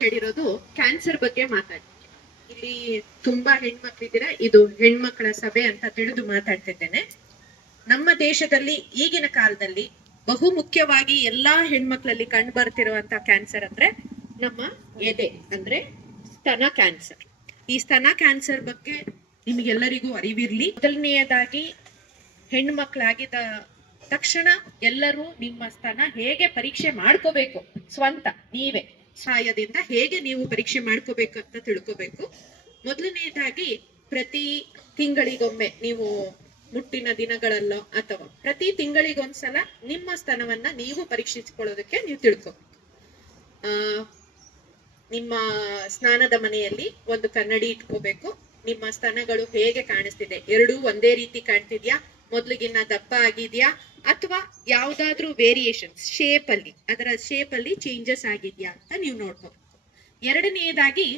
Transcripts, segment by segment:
ಹೇಳಿರೋದು ಕ್ಯಾನ್ಸರ್ ಬಗ್ಗೆ ಮಾತಾಡಿ. ಇಲ್ಲಿ ತುಂಬಾ ಹೆಣ್ಮಕ್ಳಿದ್ದೀರಾ? ಇದು ಹೆಣ್ಮಕ್ಳ ಸಭೆ ಅಂತ ತಿಳಿದು ಮಾತಾಡ್ತಿದ್ದೇನೆ. ನಮ್ಮ ದೇಶದಲ್ಲಿ ಈಗಿನ ಕಾಲದಲ್ಲಿ ಬಹು ಮುಖ್ಯವಾಗಿ ಎಲ್ಲಾ ಹೆಣ್ಮಕ್ಳಲ್ಲಿ ಕಂಡು ಬರ್ತಿರುವಂತ ಕ್ಯಾನ್ಸರ್ ಅಂದ್ರೆ ನಮ್ಮ ಎದೆ, ಅಂದ್ರೆ ಸ್ತನ ಕ್ಯಾನ್ಸರ್ ಈ ಸ್ತನ ಕ್ಯಾನ್ಸರ್ ಬಗ್ಗೆ ನಿಮಗೆಲ್ಲರಿಗೂ ಅರಿವಿರ್ಲಿ. ಮೊದಲನೆಯದಾಗಿ ಹೆಣ್ಮಕ್ಳಾಗಿದ್ದ ತಕ್ಷಣ ಎಲ್ಲರೂ ನಿಮ್ಮ ಸ್ತನ ಹೇಗೆ ಪರೀಕ್ಷೆ ಮಾಡ್ಕೋಬೇಕು? ಸ್ವಂತ, ನೀವೇ. ಸಹಾಯದಿಂದ ಹೇಗೆ ನೀವು ಪರೀಕ್ಷೆ ಮಾಡ್ಕೋಬೇಕು ಅಂತ ತಿಳ್ಕೋಬೇಕು. ಮೊದಲನೆಯದಾಗಿ ಪ್ರತಿ ತಿಂಗಳಿಗೊಮ್ಮೆ ನೀವು ಮುಟ್ಟಿನ ದಿನಗಳಲ್ಲೋ ಅಥವಾ ಪ್ರತಿ ತಿಂಗಳಿಗೊಂದ್ಸಲ ನಿಮ್ಮ ಸ್ತನವನ್ನ ನೀವು ಪರೀಕ್ಷಿಸಿಕೊಳ್ಳೋದಕ್ಕೆ ನೀವು ತಿಳ್ಕೋಬೇಕು. ಆ, ನಿಮ್ಮ ಸ್ನಾನದ ಮನೆಯಲ್ಲಿ ಒಂದು ಕನ್ನಡಿ ಇಟ್ಕೋಬೇಕು. ನಿಮ್ಮ ಸ್ತನಗಳು ಹೇಗೆ ಕಾಣಿಸ್ತಿದೆ? ಎರಡೂ ಒಂದೇ ರೀತಿ ಕಾಣ್ತಿದ್ಯಾ? ಮೊದ್ಲಿಗಿನ್ನ ದಪ್ಪ ಆಗಿದ್ಯಾ? ಅಥವಾ ಯಾವ್ದಾದ್ರೂ ವೇರಿಯೇಷನ್ಸ್ ಶೇಪ್ ಅಲ್ಲಿ, ಅದರ ಶೇಪ್ ಅಲ್ಲಿ ಚೇಂಜಸ್ ಆಗಿದ್ಯಾ ಅಂತ ನೀವು ನೋಡ್ಕೋಬೇಕು ಎರಡನೆಯದಾಗಿ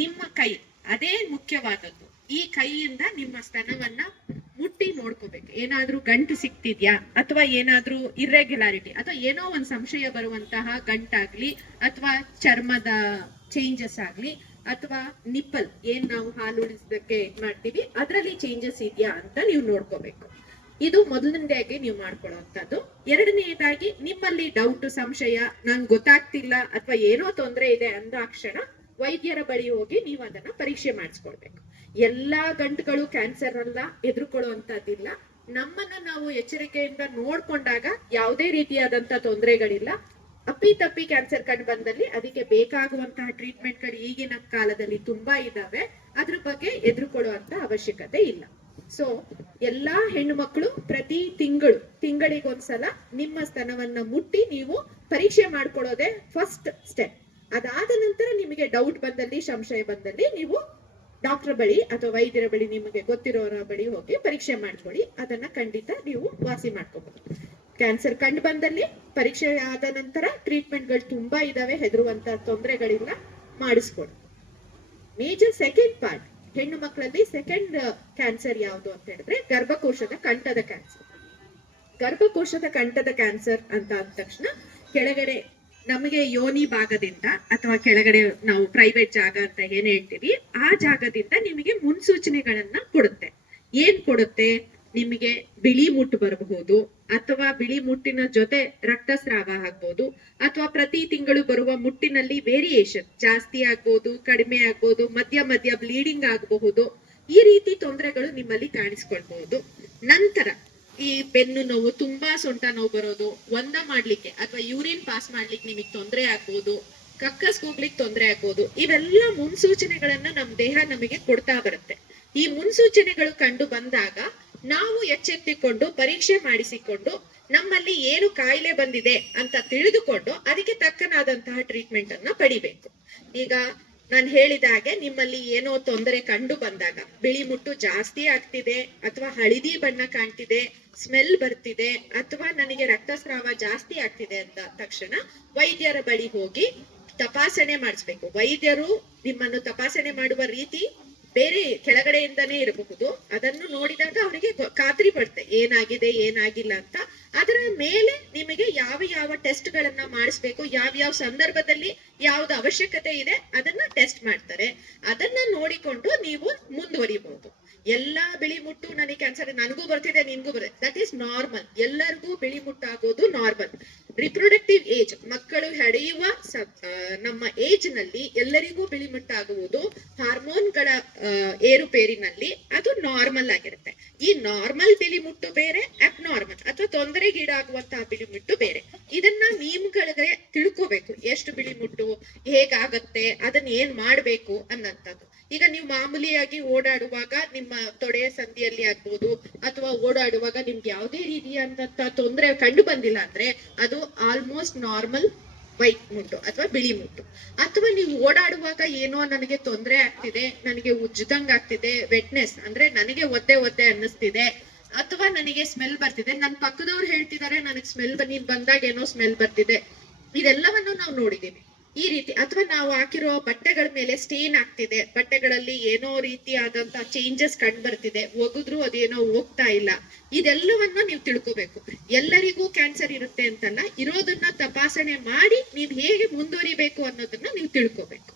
ನಿಮ್ಮ ಕೈ, ಅದೇ ಮುಖ್ಯವಾದದ್ದು. ಈ ಕೈಯಿಂದ ನಿಮ್ಮ ಸ್ತನವನ್ನ ಮುಟ್ಟಿ ನೋಡ್ಕೋಬೇಕು. ಏನಾದ್ರೂ ಗಂಟು ಸಿಕ್ತಿದ್ಯಾ ಅಥವಾ ಏನಾದ್ರೂ ಇರ್ರೆಗ್ಯುಲಾರಿಟಿ ಅಥವಾ ಏನೋ ಒಂದ್ ಸಂಶಯ ಬರುವಂತಹ ಗಂಟಾಗ್ಲಿ ಅಥವಾ ಚರ್ಮದ ಚೇಂಜಸ್ ಆಗ್ಲಿ, ಅಥವಾ ನಿಪ್ಪಲ್ ಏನ್ ನಾವು ಹಾಲು ಉಳಿಸೋದಕ್ಕೆ ಮಾಡ್ತೀವಿ ಅದರಲ್ಲಿ ಚೇಂಜಸ್ ಇದೆಯಾ ಅಂತ ನೀವು ನೋಡ್ಕೋಬೇಕು. ಇದು ಮೊದಲನೇದಾಗಿ ನೀವು ಮಾಡ್ಕೊಳ್ಳುವಂಥದ್ದು. ಎರಡನೆಯದಾಗಿ, ನಿಮ್ಮಲ್ಲಿ ಡೌಟ್ ಸಂಶಯ, ನಂಗೆ ಗೊತ್ತಾಗ್ತಿಲ್ಲ ಅಥವಾ ಏನೋ ತೊಂದರೆ ಇದೆ ಅಂದಾಕ್ಷಣ ವೈದ್ಯರ ಬಳಿ ಹೋಗಿ ನೀವು ಅದನ್ನ ಪರೀಕ್ಷೆ ಮಾಡಿಸ್ಕೊಳ್ಬೇಕು. ಎಲ್ಲಾ ಗಂಟುಗಳು ಕ್ಯಾನ್ಸರ್ ಅಲ್ಲ ಎದುರುಕೊಳ್ಳುವಂತದ್ದಿಲ್ಲ ನಮ್ಮನ್ನ ನಾವು ಎಚ್ಚರಿಕೆಯಿಂದ ನೋಡ್ಕೊಂಡಾಗ ಯಾವುದೇ ರೀತಿಯಾದಂತ ತೊಂದರೆಗಳಿಲ್ಲ. ಅಪ್ಪಿ ತಪ್ಪಿ ಕ್ಯಾನ್ಸರ್ ಕಂಡು ಬಂದಲ್ಲಿ ಅದಕ್ಕೆ ಬೇಕಾಗುವಂತಹ ಟ್ರೀಟ್ಮೆಂಟ್ಗಳು ಈಗಿನ ಕಾಲದಲ್ಲಿ ತುಂಬಾ ಇದಾವೆ ಅದ್ರ ಬಗ್ಗೆ ಎದುರುಕೊಳ್ಳುವಂತ ಅವಶ್ಯಕತೆ ಇಲ್ಲ. ಸೊ ಎಲ್ಲಾ ಹೆಣ್ಣು ಮಕ್ಕಳು ಪ್ರತಿ ತಿಂಗಳು, ತಿಂಗಳಿಗೊಂದ್ಸಲ ನಿಮ್ಮ ಸ್ತನವನ್ನ ಮುಟ್ಟಿ ನೀವು ಪರೀಕ್ಷೆ ಮಾಡ್ಕೊಳ್ಳೋದೇ ಫಸ್ಟ್ ಸ್ಟೆಪ್ ಅದಾದ ನಂತರ ನಿಮಗೆ ಡೌಟ್ ಬಂದಲ್ಲಿ, ಸಂಶಯ ಬಂದಲ್ಲಿ ನೀವು ಡಾಕ್ಟರ್ ಬಳಿ ಅಥವಾ ವೈದ್ಯರ ಬಳಿ ನಿಮಗೆ ಗೊತ್ತಿರೋರ ಬಳಿ ಹೋಗಿ ಪರೀಕ್ಷೆ ಮಾಡ್ಕೊಳ್ಳಿ. ಅದನ್ನ ಖಂಡಿತ ನೀವು ವಾಸಿ ಮಾಡ್ಕೋಬಹುದು ಕ್ಯಾನ್ಸರ್ ಕಂಡು ಬಂದಲ್ಲಿ ಪರೀಕ್ಷೆ ಆದ ನಂತರ ಟ್ರೀಟ್ಮೆಂಟ್ಗಳು ತುಂಬಾ ಇದಾವೆ. ಹೆದರುವಂತ ತೊಂದರೆಗಳಿಲ್ಲ. ಮಾಡಿಸ್ಕೊಡಿ. ಮೇಜರ್ ಸೆಕೆಂಡ್ ಪಾರ್ಟ್ ಹೆಣ್ಣು ಮಕ್ಕಳಲ್ಲಿ ಸೆಕೆಂಡ್ ಕ್ಯಾನ್ಸರ್ ಯಾವುದು ಅಂತ ಹೇಳಿದ್ರೆ ಗರ್ಭಕೋಶದ ಕಂಠದ ಕ್ಯಾನ್ಸರ್ ಗರ್ಭಕೋಶದ ಕಂಠದ ಕ್ಯಾನ್ಸರ್ ಅಂತ ಅಂದ ತಕ್ಷಣ ಕೆಳಗಡೆ ನಮಗೆ ಯೋನಿ ಭಾಗದಿಂದ ಅಥವಾ ಕೆಳಗಡೆ ನಾವು ಪ್ರೈವೇಟ್ ಜಾಗ ಅಂತ ಏನ್ ಹೇಳ್ತೀವಿ, ಆ ಜಾಗದಿಂದ ನಿಮಗೆ ಮುನ್ಸೂಚನೆಗಳನ್ನ ಕೊಡುತ್ತೆ. ಏನ್ ಕೊಡುತ್ತೆ? ನಿಮಗೆ ಬಿಳಿ ಮುಟ್ಟು ಬರಬಹುದು ಅಥವಾ ಬಿಳಿ ಮುಟ್ಟಿನ ಜೊತೆ ರಕ್ತಸ್ರಾವ ಆಗ್ಬೋದು, ಅಥವಾ ಪ್ರತಿ ತಿಂಗಳು ಬರುವ ಮುಟ್ಟಿನಲ್ಲಿ ವೇರಿಯೇಷನ್ ಜಾಸ್ತಿ ಆಗ್ಬೋದು, ಕಡಿಮೆ ಆಗ್ಬೋದು, ಮಧ್ಯ ಮಧ್ಯ ಬ್ಲೀಡಿಂಗ್ ಆಗಬಹುದು, ಈ ರೀತಿ ತೊಂದರೆಗಳು ನಿಮ್ಮಲ್ಲಿ ಕಾಣಿಸ್ಕೊಳ್ಬಹುದು. ನಂತರ ಈ ಬೆನ್ನು ನೋವು, ತುಂಬಾ ಸೊಂಟ ನೋವು ಬರೋದು, ಒಂದ ಮಾಡ್ಲಿಕ್ಕೆ ಅಥವಾ ಯೂರಿನ್ ಪಾಸ್ ಮಾಡ್ಲಿಕ್ಕೆ ನಿಮಗೆ ತೊಂದರೆ ಆಗ್ಬೋದು, ಕಕ್ಕಸ್ ಹೋಗ್ಲಿಕ್ಕೆ ತೊಂದರೆ ಆಗ್ಬೋದು, ಇವೆಲ್ಲ ಮುನ್ಸೂಚನೆಗಳನ್ನ ನಮ್ ದೇಹ ನಮಗೆ ಕೊಡ್ತಾ ಬರುತ್ತೆ. ಈ ಮುನ್ಸೂಚನೆಗಳು ಕಂಡು ಬಂದಾಗ ನಾವು ಎಚ್ಚೆತ್ತಿಕೊಂಡು, ಪರೀಕ್ಷೆ ಮಾಡಿಸಿಕೊಂಡು, ನಮ್ಮಲ್ಲಿ ಏನು ಕಾಯಿಲೆ ಬಂದಿದೆ ಅಂತ ತಿಳಿದುಕೊಂಡು ಅದಕ್ಕೆ ತಕ್ಕನಾದಂತಹ ಟ್ರೀಟ್ಮೆಂಟ್ ಅನ್ನ ಪಡಿಬೇಕು. ಈಗ ನಾನು ಹೇಳಿದ ಹಾಗೆ ನಿಮ್ಮಲ್ಲಿ ಏನೋ ತೊಂದರೆ ಕಂಡು ಬಂದಾಗ, ಬಿಳಿ ಮುಟ್ಟು ಜಾಸ್ತಿ ಆಗ್ತಿದೆ ಅಥವಾ ಹಳದಿ ಬಣ್ಣ ಕಾಣ್ತಿದೆ ಸ್ಮೆಲ್ ಬರ್ತಿದೆ ಅಥವಾ ನನಗೆ ರಕ್ತಸ್ರಾವ ಜಾಸ್ತಿ ಆಗ್ತಿದೆ ಅಂತ ತಕ್ಷಣ ವೈದ್ಯರ ಬಳಿ ಹೋಗಿ ತಪಾಸಣೆ ಮಾಡಿಸ್ಬೇಕು. ವೈದ್ಯರು ನಿಮ್ಮನ್ನು ತಪಾಸಣೆ ಮಾಡುವ ರೀತಿ ಬೇರೆ ಕೆಳಗಡೆಯಿಂದನೇ ಇರಬಹುದು. ಅದನ್ನು ನೋಡಿದಾಗ ಅವರಿಗೆ ಖಾತ್ರಿ ಪಡುತ್ತೆ ಏನಾಗಿದೆ, ಏನಾಗಿಲ್ಲ ಅಂತ. ಅದರ ಮೇಲೆ ನಿಮಗೆ ಯಾವ ಯಾವ ಟೆಸ್ಟ್ ಗಳನ್ನ ಮಾಡಿಸ್ಬೇಕು, ಯಾವ ಯಾವ ಸಂದರ್ಭದಲ್ಲಿ ಯಾವ್ದು ಅವಶ್ಯಕತೆ ಇದೆ, ಅದನ್ನ ಟೆಸ್ಟ್ ಮಾಡ್ತಾರೆ. ಅದನ್ನ ನೋಡಿಕೊಂಡು ನೀವು ಮುಂದುವರಿಬಹುದು. ಎಲ್ಲಾ ಬಿಳಿ ಮುಟ್ಟು ನನಗೆ ಕ್ಯಾನ್ಸರ್ ನನಗೂ ಬರ್ತಿದೆ, ನಿನ್ಗೂ ಬರುತ್ತೆ. ದಟ್ ಈಸ್ ನಾರ್ಮಲ್ ಎಲ್ಲರಿಗೂ ಬಿಳಿ ಮುಟ್ಟಾಗೋದು ನಾರ್ಮಲ್ ರಿಪ್ರೊಡಕ್ಟಿವ್ ಏಜ್ ಮಕ್ಕಳು ಹೆಡೆಯುವ ನಮ್ಮ ಏಜ್ನಲ್ಲಿ ಎಲ್ಲರಿಗೂ ಬಿಳಿ ಮುಟ್ಟಾಗುವುದು ಹಾರ್ಮೋನ್ಗಳ ಏರುಪೇರಿನಲ್ಲಿ ಅದು ನಾರ್ಮಲ್ ಆಗಿರುತ್ತೆ. ಈ ನಾರ್ಮಲ್ ಬಿಳಿ ಮುಟ್ಟು ಬೇರೆ ಅಬ್ನಾರ್ಮಲ್ ಅಥವಾ ತೊಂದರೆಗೀಡಾಗುವಂತಹ ಬಿಳಿ ಮುಟ್ಟು ಬೇರೆ. ಇದನ್ನ ನಿಮ್ಗಳಿಗೆ ತಿಳ್ಕೋಬೇಕು. ಎಷ್ಟು ಬಿಳಿ ಮುಟ್ಟು ಹೇಗಾಗತ್ತೆ, ಅದನ್ನ ಏನ್ ಮಾಡ್ಬೇಕು ಅನ್ನಂತದ್ದು ಈಗ ನೀವು ಮಾಮೂಲಿಯಾಗಿ ಓಡಾಡುವಾಗ ನಿಮ್ಮ ತೊಡೆಯ ಸಂಧಿಯಲ್ಲಿ ಆಗ್ಬೋದು, ಅಥವಾ ಓಡಾಡುವಾಗ ನಿಮ್ಗೆ ಯಾವುದೇ ರೀತಿಯಾದಂತಹ ತೊಂದರೆ ಕಂಡು ಬಂದಿಲ್ಲ ಅಂದ್ರೆ ಅದು ಆಲ್ಮೋಸ್ಟ್ ನಾರ್ಮಲ್ ವೈಟ್ ಮುಟ್ಟು ಅಥವಾ ಬಿಳಿ ಮುಟ್ಟು. ಅಥವಾ ನೀವು ಓಡಾಡುವಾಗ ಏನೋ ನನಗೆ ತೊಂದರೆ ಆಗ್ತಿದೆ, ನನಗೆ ಉಜ್ಜದಂಗ್ ಆಗ್ತಿದೆ ವೆಟ್ನೆಸ್ ಅಂದ್ರೆ ನನಗೆ ಒದ್ದೆ ಒದ್ದೆ ಅನ್ನಿಸ್ತಿದೆ, ಅಥವಾ ನನಗೆ ಸ್ಮೆಲ್ ಬರ್ತಿದೆ. ನನ್ನ ಪಕ್ಕದವ್ರು ಹೇಳ್ತಿದ್ದಾರೆ ನನಗೆ ಸ್ಮೆಲ್ ನೀನ್ ಬಂದಾಗ ಏನೋ ಸ್ಮೆಲ್ ಬರ್ತಿದೆ. ಇದೆಲ್ಲವನ್ನು ನಾವು ನೋಡಿದೀವಿ. ಈ ರೀತಿ ಅಥವಾ ನಾವು ಹಾಕಿರೋ ಬಟ್ಟೆಗಳ ಮೇಲೆ ಸ್ಟೇನ್ ಆಗ್ತಿದೆ. ಬಟ್ಟೆಗಳಲ್ಲಿ ಏನೋ ರೀತಿಯಾದಂತ ಚೇಂಜಸ್ ಕಂಡು ಬರ್ತಿದೆ ಒಗಿದ್ರು ಅದೇನೋ ಹೋಗ್ತಾ ಇಲ್ಲ. ಇದೆಲ್ಲವನ್ನ ನೀವು ತಿಳ್ಕೋಬೇಕು. ಎಲ್ಲರಿಗೂ ಕ್ಯಾನ್ಸರ್ ಇರುತ್ತೆ ಅಂತಲ್ಲ, ಇರೋದನ್ನ ತಪಾಸಣೆ ಮಾಡಿ ನೀವು ಹೇಗೆ ಮುಂದುವರಿಬೇಕು ಅನ್ನೋದನ್ನ ನೀವು ತಿಳ್ಕೊಬೇಕು.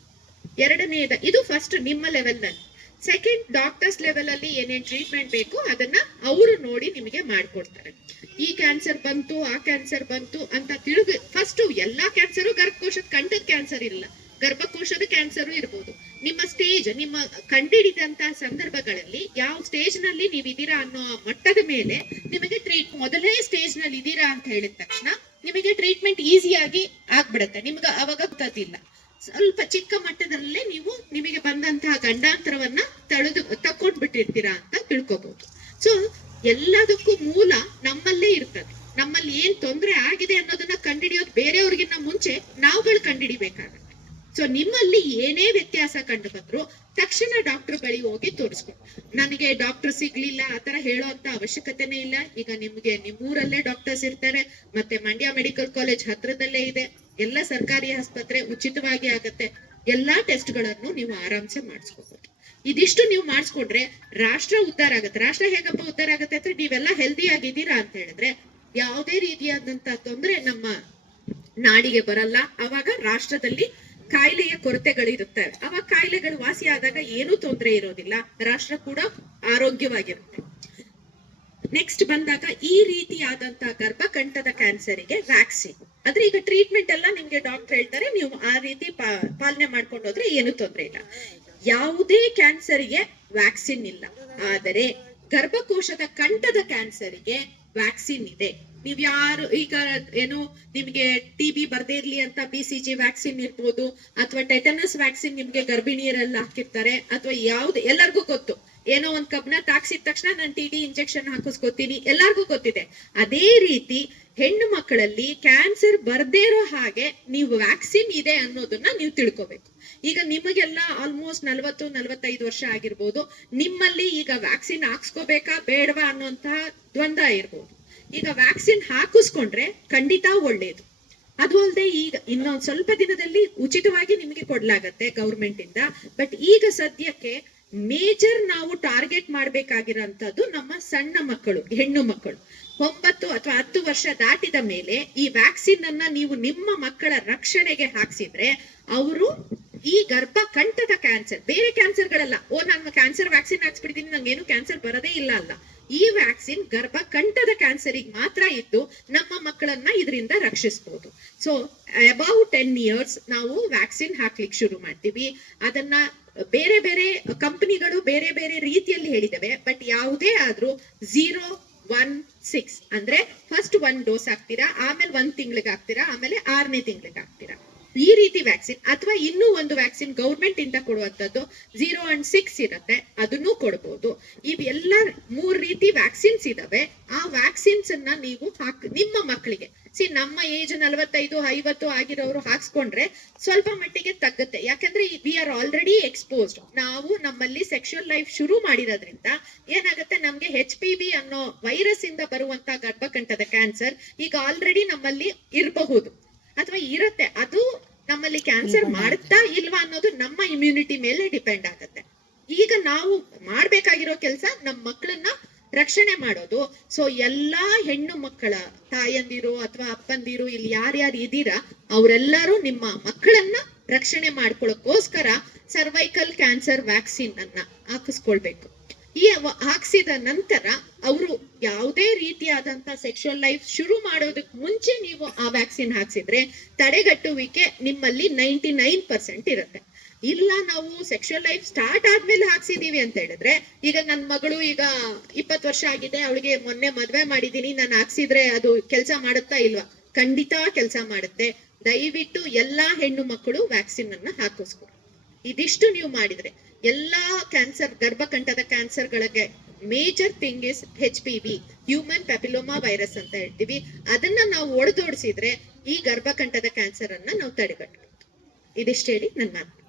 ಎರಡನೇದ, ಇದು ಫಸ್ಟ್ ನಿಮ್ಮ ಲೆವೆಲ್ನಲ್ಲಿ. ಸೆಕೆಂಡ್ ಡಾಕ್ಟರ್ಸ್ ಲೆವೆಲ್ ಅಲ್ಲಿ ಏನೇನ್ ಟ್ರೀಟ್ಮೆಂಟ್ ಬೇಕು ಅದನ್ನ ಅವರು ನೋಡಿ ನಿಮಗೆ ಮಾಡ್ಕೊಡ್ತಾರೆ. ಈ ಕ್ಯಾನ್ಸರ್ ಬಂತು, ಆ ಕ್ಯಾನ್ಸರ್ ಬಂತು ಅಂತ ತಿಳಿದು ಫಸ್ಟ್ ಎಲ್ಲಾ ಕ್ಯಾನ್ಸರು ಗರ್ಭಕೋಶದ ಕಂಠದ ಕ್ಯಾನ್ಸರ್ ಇಲ್ಲ ಗರ್ಭಕೋಶದ ಕ್ಯಾನ್ಸರ್ ಇರ್ಬೋದು. ನಿಮ್ಮ ಸ್ಟೇಜ್ ನಿಮ್ಮ ಕಂಡಿಡಿದಂತ ಸಂದರ್ಭಗಳಲ್ಲಿ ಯಾವ ಸ್ಟೇಜ್ನಲ್ಲಿ ನೀವು ಇದೀರಾ ಅನ್ನೋ ಮಟ್ಟದ ಮೇಲೆ ನಿಮಗೆ ಟ್ರೀಟ್ ಮೊದಲನೇ ಸ್ಟೇಜ್ನಲ್ಲಿ ಇದ್ದೀರಾ ಅಂತ ಹೇಳಿದ ತಕ್ಷಣ ನಿಮಗೆ ಟ್ರೀಟ್ಮೆಂಟ್ ಈಸಿಯಾಗಿ ಆಗ್ಬಿಡತ್ತೆ. ನಿಮ್ಗೆ ಅವಾಗ ಗೊತ್ತಿಲ್ಲ ಸ್ವಲ್ಪ ಚಿಕ್ಕ ಮಟ್ಟದಲ್ಲೇ ನೀವು ನಿಮಗೆ ಬಂದಂತಹ ಗಂಡಾಂತರವನ್ನ ತಳೆದು, ತಕ್ಕೊಂಡ್ಬಿಟ್ಟಿರ್ತೀರಾ ಅಂತ ತಿಳ್ಕೊಬಹುದು ಸೊ ಎಲ್ಲದಕ್ಕೂ ಮೂಲ ನಮ್ಮಲ್ಲೇ ಇರ್ತದೆ. ನಮ್ಮಲ್ಲಿ ಏನ್ ತೊಂದರೆ ಆಗಿದೆ ಅನ್ನೋದನ್ನ ಕಂಡಿಡಿಯೋದು ಬೇರೆಯವ್ರಿಗಿನ್ನ ಮುಂಚೆ ನಾವುಗಳು ಕಂಡಿಡಿಬೇಕಾಗತ್ತೆ ಸೊ ನಿಮ್ಮಲ್ಲಿ ಏನೇ ವ್ಯತ್ಯಾಸ ಕಂಡು ಬಂದ್ರು ತಕ್ಷಣ ಡಾಕ್ಟರ್ ಬಳಿ ಹೋಗಿ ತೋರಿಸ್ಕೊಂಡು. ನನಗೆ ಡಾಕ್ಟರ್ ಸಿಗ್ಲಿಲ್ಲ ಆತರ ಹೇಳೋಂತ ಅವಶ್ಯಕತೆನೇ ಇಲ್ಲ. ಈಗ ನಿಮ್ಗೆ ನಿಮ್ಮೂರಲ್ಲೇ ಡಾಕ್ಟರ್ಸ್ ಇರ್ತಾರೆ, ಮತ್ತೆ ಮಂಡ್ಯ ಮೆಡಿಕಲ್ ಕಾಲೇಜ್ ಹತ್ರದಲ್ಲೇ ಇದೆ. ಎಲ್ಲ ಸರ್ಕಾರಿ ಆಸ್ಪತ್ರೆ ಉಚಿತವಾಗಿ ಆಗತ್ತೆ. ಎಲ್ಲಾ ಟೆಸ್ಟ್ಗಳನ್ನು ನೀವು ಆರಾಮ್ಸೆ ಮಾಡಿಸ್ಕೋಬಹುದು ಇದಿಷ್ಟು ನೀವು ಮಾಡಿಸ್ಕೊಂಡ್ರೆ ರಾಷ್ಟ್ರ ಉದ್ಧಾರ ಆಗತ್ತೆ. ರಾಷ್ಟ್ರ ಹೇಗಪ್ಪ ಉದ್ಧಾರ ಆಗತ್ತೆ ಅಂದ್ರೆ ನೀವೆಲ್ಲ ಹೆಲ್ದಿ ಆಗಿದ್ದೀರಾ ಅಂತ ಹೇಳಿದ್ರೆ ಯಾವುದೇ ರೀತಿಯಾದಂತ ತೊಂದರೆ ನಮ್ಮ ನಾಡಿಗೆ ಬರಲ್ಲ. ಅವಾಗ ರಾಷ್ಟ್ರದಲ್ಲಿ ಕಾಯಿಲೆಯ ಕೊರತೆಗಳಿರುತ್ತೆ. ಅವಾಗ ಕಾಯಿಲೆಗಳು ವಾಸಿ ಆದಾಗ ಏನೂ ತೊಂದರೆ ಇರೋದಿಲ್ಲ. ರಾಷ್ಟ್ರ ಕೂಡ ಆರೋಗ್ಯವಾಗಿರುತ್ತೆ. ನೆಕ್ಸ್ಟ್ ಬಂದಾಗ ಈ ರೀತಿಯಾದಂತಹ ಗರ್ಭಕಂಠದ ಕ್ಯಾನ್ಸರಿಗೆ ವ್ಯಾಕ್ಸಿನ್ ಅಂದ್ರೆ ಈಗ ಟ್ರೀಟ್ಮೆಂಟ್ ಎಲ್ಲ ನಿಮ್ಗೆ ಡಾಕ್ಟರ್ ಹೇಳ್ತಾರೆ, ನೀವು ಆ ರೀತಿ ಪಾಲನೆ ಮಾಡ್ಕೊಂಡು ಹೋದ್ರೆ ಏನು ತೊಂದರೆ ಇಲ್ಲ. ಯಾವುದೇ ಕ್ಯಾನ್ಸರ್ಗೆ ವ್ಯಾಕ್ಸಿನ್ ಇಲ್ಲ. ಆದರೆ ಗರ್ಭಕೋಶದ ಕಂಠದ ಕ್ಯಾನ್ಸರ್ಗೆ ವ್ಯಾಕ್ಸಿನ್ ಇದೆ. ನೀವ್ ಯಾರು ಈಗ ಏನು ನಿಮ್ಗೆ ಟಿ ಬಿ ಬರ್ದೇ ಇರ್ಲಿ ಅಂತ ಬಿ ಸಿ ಜಿ ವ್ಯಾಕ್ಸಿನ್ ಇರ್ಬೋದು, ಅಥವಾ ಟೆಟನಸ್ ವ್ಯಾಕ್ಸಿನ್ ನಿಮ್ಗೆ ಗರ್ಭಿಣಿಯರಲ್ಲಿ ಹಾಕಿರ್ತಾರೆ, ಅಥವಾ ಯಾವ್ದು, ಎಲ್ಲರಿಗೂ ಗೊತ್ತು. ಏನೋ ಒಂದ್ ಕಬ್ನ ತಾಕ್ಸಿದ ತಕ್ಷಣ ನಾನು ಟಿ ಡಿ ಇಂಜೆಕ್ಷನ್ ಹಾಕಿಸ್ಕೊತೀನಿ, ಎಲ್ಲಾರ್ಗೂ ಗೊತ್ತಿದೆ. ಅದೇ ರೀತಿ ಹೆಣ್ಣು ಮಕ್ಕಳಲ್ಲಿ ಕ್ಯಾನ್ಸರ್ ಬರ್ದೇ ಇರೋ ಹಾಗೆ ನೀವು ವ್ಯಾಕ್ಸಿನ್ ಇದೆ ಅನ್ನೋದನ್ನ ನೀವು ತಿಳ್ಕೊಬೇಕು. ಈಗ ನಿಮಗೆಲ್ಲ ಆಲ್ಮೋಸ್ಟ್ ನಲವತ್ತು, ನಲವತ್ತೈದು ವರ್ಷ ಆಗಿರ್ಬೋದು. ನಿಮ್ಮಲ್ಲಿ ಈಗ ವ್ಯಾಕ್ಸಿನ್ ಹಾಕ್ಸ್ಕೋಬೇಕಾ ಬೇಡವಾ ಅನ್ನೋಂತಹ ದ್ವಂದ್ವ ಇರ್ಬೋದು. ಈಗ ವ್ಯಾಕ್ಸಿನ್ ಹಾಕಿಸ್ಕೊಂಡ್ರೆ ಖಂಡಿತ ಒಳ್ಳೇದು. ಅದು ಅಲ್ಲದೆ ಈಗ ಇನ್ನೊಂದ್ ಸ್ವಲ್ಪ ದಿನದಲ್ಲಿ ಉಚಿತವಾಗಿ ನಿಮಗೆ ಕೊಡ್ಲಾಗತ್ತೆ ಗೌರ್ಮೆಂಟ್ ಇಂದ ಬಟ್ ಈಗ ಸದ್ಯಕ್ಕೆ ಮೇಜರ್ ನಾವು ಟಾರ್ಗೆಟ್ ಮಾಡ್ಬೇಕಾಗಿರೋಂಥದ್ದು ನಮ್ಮ ಸಣ್ಣ ಮಕ್ಕಳು, ಹೆಣ್ಣು ಮಕ್ಕಳು. ಒಂಬತ್ತು ಅಥವಾ ಹತ್ತು ವರ್ಷ ದಾಟಿದ ಮೇಲೆ ಈ ವ್ಯಾಕ್ಸಿನ್ ಅನ್ನ ನೀವು ನಿಮ್ಮ ಮಕ್ಕಳ ರಕ್ಷಣೆಗೆ ಹಾಕ್ಸಿದ್ರೆ ಅವರು ಈ ಗರ್ಭ ಕಂಠದ ಕ್ಯಾನ್ಸರ್, ಬೇರೆ ಕ್ಯಾನ್ಸರ್ಗಳಲ್ಲ, ಓ, ನಾನು ಕ್ಯಾನ್ಸರ್ ವ್ಯಾಕ್ಸಿನ್ ಹಾಕ್ಸ್ಬಿಟ್ಟಿದ್ದೀನಿ ನಂಗೇನು ಕ್ಯಾನ್ಸರ್ ಬರದೇ ಇಲ್ಲ ಅಲ್ಲ. ಈ ವ್ಯಾಕ್ಸಿನ್ ಗರ್ಭ ಕಂಠದ ಕ್ಯಾನ್ಸರಿಗೆ ಮಾತ್ರ ಇದ್ದು ನಮ್ಮ ಮಕ್ಕಳನ್ನ ಇದರಿಂದ ರಕ್ಷಿಸಬಹುದು ಸೊ ಅಬೌವ್ ಟೆನ್ ಇಯರ್ಸ್ ನಾವು ವ್ಯಾಕ್ಸಿನ್ ಹಾಕ್ಲಿಕ್ಕೆ ಶುರು ಮಾಡ್ತೀವಿ. ಅದನ್ನ ಬೇರೆ ಬೇರೆ ಕಂಪನಿಗಳು ಬೇರೆ ಬೇರೆ ರೀತಿಯಲ್ಲಿ ಹೇಳಿದವೆ. ಬಟ್ ಯಾವುದೇ ಆದ್ರೂ ಝೀರೋ ಒನ್ ಸಿಕ್ಸ್ ಅಂದ್ರೆ ಫಸ್ಟ್ ಒನ್ ಡೋಸ್ ಹಾಕ್ತೀರಾ, ಆಮೇಲೆ ಒಂದ್ ತಿಂಗ್ಳಿಗೆ ಹಾಕ್ತೀರಾ, ಆಮೇಲೆ ಆರನೇ ತಿಂಗ್ಳಿಗೆ ಹಾಕ್ತೀರಾ. ಈ ರೀತಿ ವ್ಯಾಕ್ಸಿನ್ ಅಥವಾ ಇನ್ನೂ ಒಂದು ವ್ಯಾಕ್ಸಿನ್ ಗೌರ್ಮೆಂಟ್ ಇಂದ ಕೊಡುವಂತದ್ದು ಜೀರೋ ಅಂಡ್ ಸಿಕ್ಸ್ ಇರುತ್ತೆ, ಅದನ್ನು ಕೊಡ್ಬೋದು. ಇವೆಲ್ಲ ಮೂರ್ ರೀತಿ ವ್ಯಾಕ್ಸಿನ್ಸ್ ಇದಾವೆ. ಆ ವ್ಯಾಕ್ಸಿನ್ಸ್ ಅನ್ನ ನೀವು ಹಾಕ್, ನಿಮ್ಮ ಮಕ್ಕಳಿಗೆ ಸಿ ನಮ್ಮ ಏಜ್ ನಲವತ್ತೈದು, ಐವತ್ತು ಆಗಿರೋರು ಹಾಕ್ಸ್ಕೊಂಡ್ರೆ ಸ್ವಲ್ಪ ಮಟ್ಟಿಗೆ ತಗ್ಗುತ್ತೆ. ಯಾಕಂದ್ರೆ ವಿ ಆರ್ ಆಲ್ರೆಡಿ ಎಕ್ಸ್ಪೋಸ್ಡ್ ನಾವು ನಮ್ಮಲ್ಲಿ ಸೆಕ್ಷುವಲ್ ಲೈಫ್ ಶುರು ಮಾಡಿರೋದ್ರಿಂದ ಏನಾಗುತ್ತೆ? ನಮ್ಗೆ ಹೆಚ್ ಪಿ ವಿ ಅನ್ನೋ ವೈರಸ್ ಇಂದ ಬರುವಂತ ಗರ್ಭಕಂಠದ ಕ್ಯಾನ್ಸರ್ ಈಗ ಆಲ್ರೆಡಿ ನಮ್ಮಲ್ಲಿ ಇರಬಹುದು. ಅಥವಾ ಇರುತ್ತೆ ಅದು ನಮ್ಮಲ್ಲಿ ಕ್ಯಾನ್ಸರ್ ಮಾಡುತ್ತಾ ಇಲ್ವಾ ಅನ್ನೋದು ನಮ್ಮ ಇಮ್ಯುನಿಟಿ ಮೇಲೆ ಡಿಪೆಂಡ್ ಆಗುತ್ತೆ. ಈಗ ನಾವು ಮಾಡ್ಬೇಕಾಗಿರೋ ಕೆಲಸ ನಮ್ಮ ಮಕ್ಕಳನ್ನ ರಕ್ಷಣೆ ಮಾಡೋದು. ಸೊ ಎಲ್ಲಾ ಹೆಣ್ಣು ಮಕ್ಕಳ ತಾಯಂದಿರು ಅಥವಾ ಅಪ್ಪಂದಿರು ಇಲ್ಲಿ ಯಾರ್ಯಾರು ಇದ್ದೀರಾ ಅವರೆಲ್ಲರೂ ನಿಮ್ಮ ಮಕ್ಕಳನ್ನ ರಕ್ಷಣೆ ಮಾಡ್ಕೊಳ್ಳೋಕೋಸ್ಕರ ಸರ್ವೈಕಲ್ ಕ್ಯಾನ್ಸರ್ ವ್ಯಾಕ್ಸಿನ್ ಅನ್ನ ಹಾಕಿಸ್ಕೊಳ್ಬೇಕು. ಈ ಹಾಕ್ಸಿದ ನಂತರ ಅವರು ಯಾವುದೇ ರೀತಿಯಾದಂತ ಸೆಕ್ಷುವಲ್ ಲೈಫ್ ಶುರು ಮಾಡೋದಕ್ಕೆ ಮುಂಚೆ ನೀವು ಆ ವ್ಯಾಕ್ಸಿನ್ ಹಾಕ್ಸಿದ್ರೆ ತಡೆಗಟ್ಟುವಿಕೆ ನಿಮ್ಮಲ್ಲಿ ನೈಂಟಿ ನೈನ್ ಪರ್ಸೆಂಟ್ ಇರುತ್ತೆ. ಇಲ್ಲ, ನಾವು ಸೆಕ್ಷುವಲ್ ಲೈಫ್ ಸ್ಟಾರ್ಟ್ ಆದ್ಮೇಲೆ ಹಾಕ್ಸಿದೀವಿ ಅಂತ ಹೇಳಿದ್ರೆ, ಈಗ ನನ್ ಮಗಳು ಈಗ ಇಪ್ಪತ್ತು ವರ್ಷ ಆಗಿದೆ, ಅವಳಿಗೆ ಮೊನ್ನೆ ಮದ್ವೆ ಮಾಡಿದೀನಿ, ನಾನು ಹಾಕ್ಸಿದ್ರೆ ಅದು ಕೆಲಸ ಮಾಡುತ್ತಾ ಇಲ್ವಾ? ಖಂಡಿತ ಕೆಲಸ ಮಾಡುತ್ತೆ. ದಯವಿಟ್ಟು ಎಲ್ಲಾ ಹೆಣ್ಣು ಮಕ್ಕಳು ವ್ಯಾಕ್ಸಿನ್ ಅನ್ನ ಹಾಕಿಸ್ಕೊಡಿ ಇದಿಷ್ಟು ನೀವು ಮಾಡಿದ್ರೆ ಎಲ್ಲಾ ಕ್ಯಾನ್ಸರ್ ಗರ್ಭಕಂಠದ ಕ್ಯಾನ್ಸರ್ಗಳಿಗೆ major thing is H P V human papilloma virus ಅಂತ ಹೇಳ್ತೀವಿ. ಅದನ್ನ ನಾವು ಒಡೆದೋಡಿಸಿದ್ರೆ ಈ ಗರ್ಭಕಂಠದ ಕ್ಯಾನ್ಸರ್ ಅನ್ನ ನಾವು ತಡೆಗಟ್ಟಬಹುದು ಇದಿಷ್ಟು ಹೇಳಿ ನನ್ನ ಮಾತು.